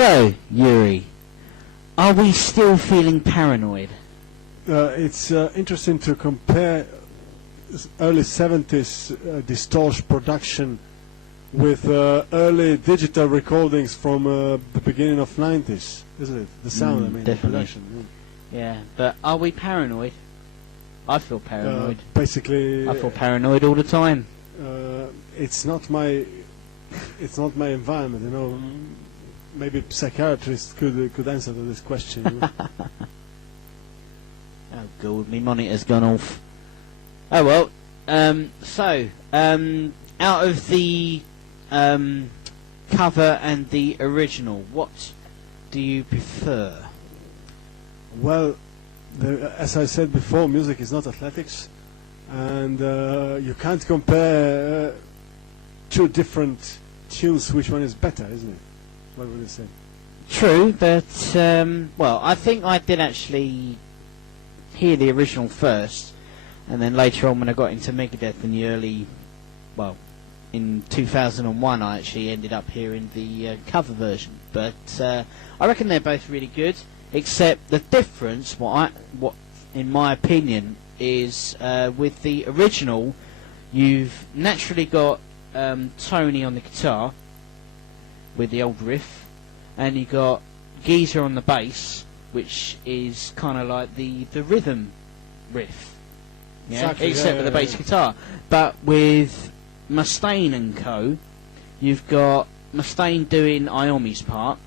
So, Yuri, are we still feeling paranoid? It's interesting to compare early 70s distortion production with early digital recordings from the beginning of 90s, isn't it? The sound, the definitely. production. Yeah, but are we paranoid? I feel paranoid. Basically, I feel paranoid all the time. it's not my environment, you know. Maybe psychiatrists could answer to this question. You know? Oh god, my monitor's gone off. Oh well. Out of the cover and the original, what do you prefer? Well, as I said before, music is not athletics, and you can't compare two different tunes. Which one is better, isn't it? What would you say? True, but well, I think I did actually hear the original first, and then later on when I got into Megadeth in the early, well, in 2001, I actually ended up hearing the cover version. But I reckon they're both really good, except the difference, what in my opinion, is with the original, you've naturally got Tony on the guitar with the old riff, and you got Geezer on the bass, which is kind of like the rhythm riff, Exactly, except with the bass guitar. But with Mustaine and co, you've got Mustaine doing Iommi's part,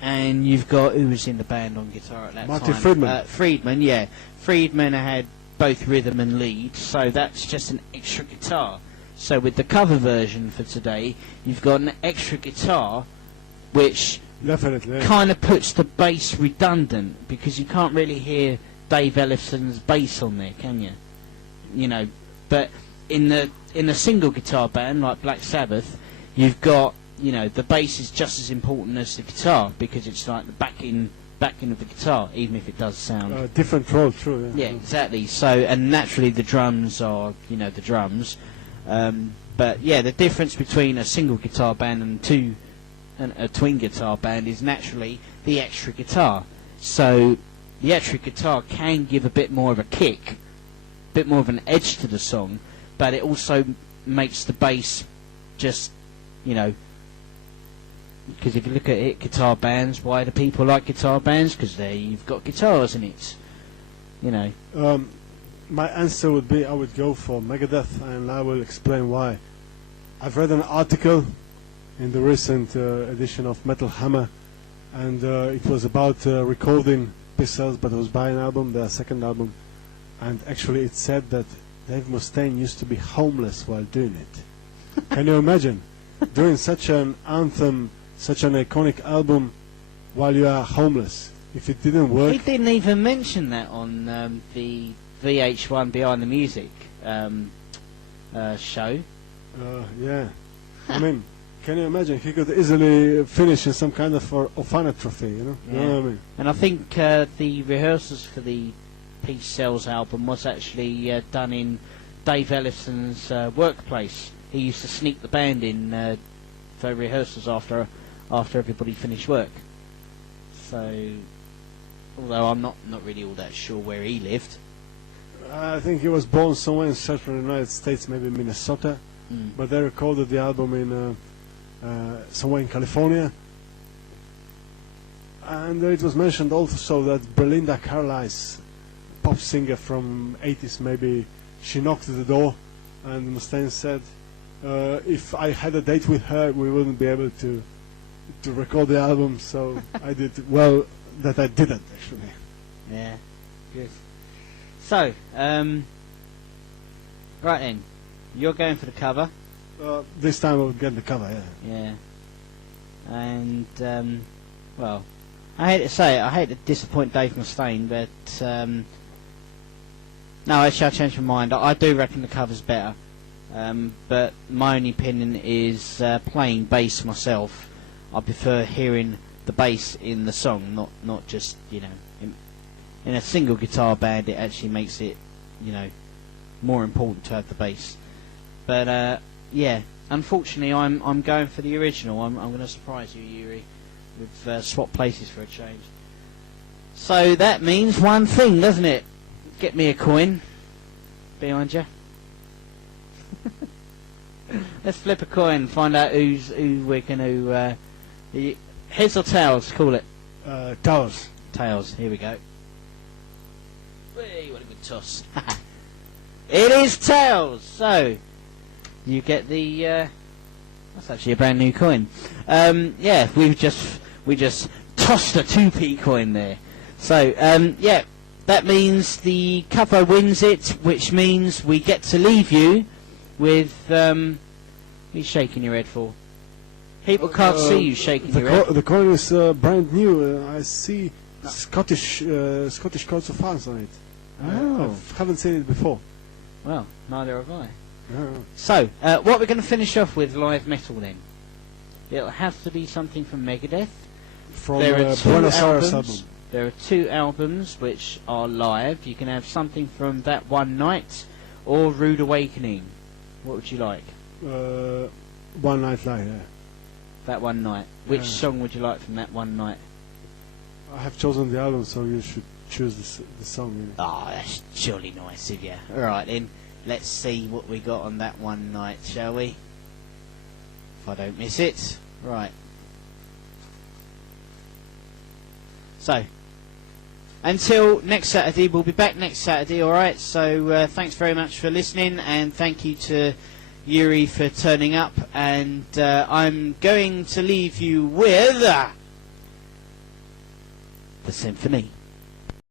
and you've got, who was in the band on guitar at that Marty time? Friedman. Friedman, yeah. Friedman had both rhythm and lead, so that's just an extra guitar. So with the cover version for today, you've got an extra guitar, which Definitely. kind of puts the bass redundant, because you can't really hear Dave Ellison's bass on there, can you? You know, but in a single guitar band like Black Sabbath, you've got, you know, the bass is just as important as the guitar, because it's like the backing of the guitar, even if it does sound different role, true. yeah, exactly. So, and naturally the drums are, you know, the drums. But yeah, the difference between a single guitar band and a twin guitar band is naturally the extra guitar. So the extra guitar can give a bit more of a kick, a bit more of an edge to the song, but it also makes the bass just, you know, because if you look at it, guitar bands, why do people like guitar bands? Because there you've got guitars in it, you know. My answer would be I would go for Megadeth, and I will explain why. I've read an article in the recent edition of Metal Hammer, and it was about recording Pistols, but it was by an album, their second album, and actually it said that Dave Mustaine used to be homeless while doing it. Can you imagine doing such an anthem, such an iconic album, while you are homeless? If it didn't work, He didn't even mention that on the VH1 Behind the Music show. yeah. I mean, can you imagine? He could easily finish in some kind of orphanatrophy, you know? Yeah. You know what I mean? And I think the rehearsals for the Peace Sells album was actually done in Dave Ellison's workplace. He used to sneak the band in for rehearsals after everybody finished work. So, although I'm not really all that sure where he lived. I think he was born somewhere in central United States, maybe Minnesota, but they recorded the album in somewhere in California. And it was mentioned also that Belinda Carlisle, pop singer from 80s maybe, she knocked at the door, and Mustaine said, if I had a date with her, we wouldn't be able to record the album, so I did well that I didn't, actually. Yeah, good. So, right then, you're going for the cover. This time I'll get the cover, yeah. Yeah. And, well, I hate to say it, I hate to disappoint Dave Mustaine, but, no, actually I changed my mind. I do reckon the cover's better. But my only opinion is playing bass myself. I prefer hearing the bass in the song, not just, you know, in a single guitar band. It actually makes it, you know, more important to have the bass. But yeah, unfortunately I'm going for the original. I'm going to surprise you, Yuri. We've swapped places for a change. So that means one thing, doesn't it? Get me a coin. Behind you. Let's flip a coin, find out who we're going to... heads or tails, call it. Tails. Tails, here we go. Whee, what a good toss. It is tails! So, you get the... that's actually a brand new coin. Yeah, we just tossed a 2p coin there. So, yeah, that means the cover wins it, which means we get to leave you with... what are you shaking your head for? People can't see you shaking your head. The coin is brand new. I see Scottish coats of arms on it. Oh. I haven't seen it before. Well, neither have I. No. So, what we're going to finish off with live metal then? It'll have to be something from Megadeth. From There are two Buenos Aires albums. album. There are 2 albums which are live. You can have something from That One Night or Rude Awakening. What would you like? One Night Live, yeah. That One Night. Which Yeah. song would you like from That One Night? I have chosen the album, so you should choose the song. You know. Oh, that's jolly nice of you. Alright then, let's see what we got on That One Night, shall we? If I don't miss it. Right. So, until next Saturday, we'll be back next Saturday, alright? So, thanks very much for listening, and thank you to Yuri for turning up, and I'm going to leave you with... the Symphony.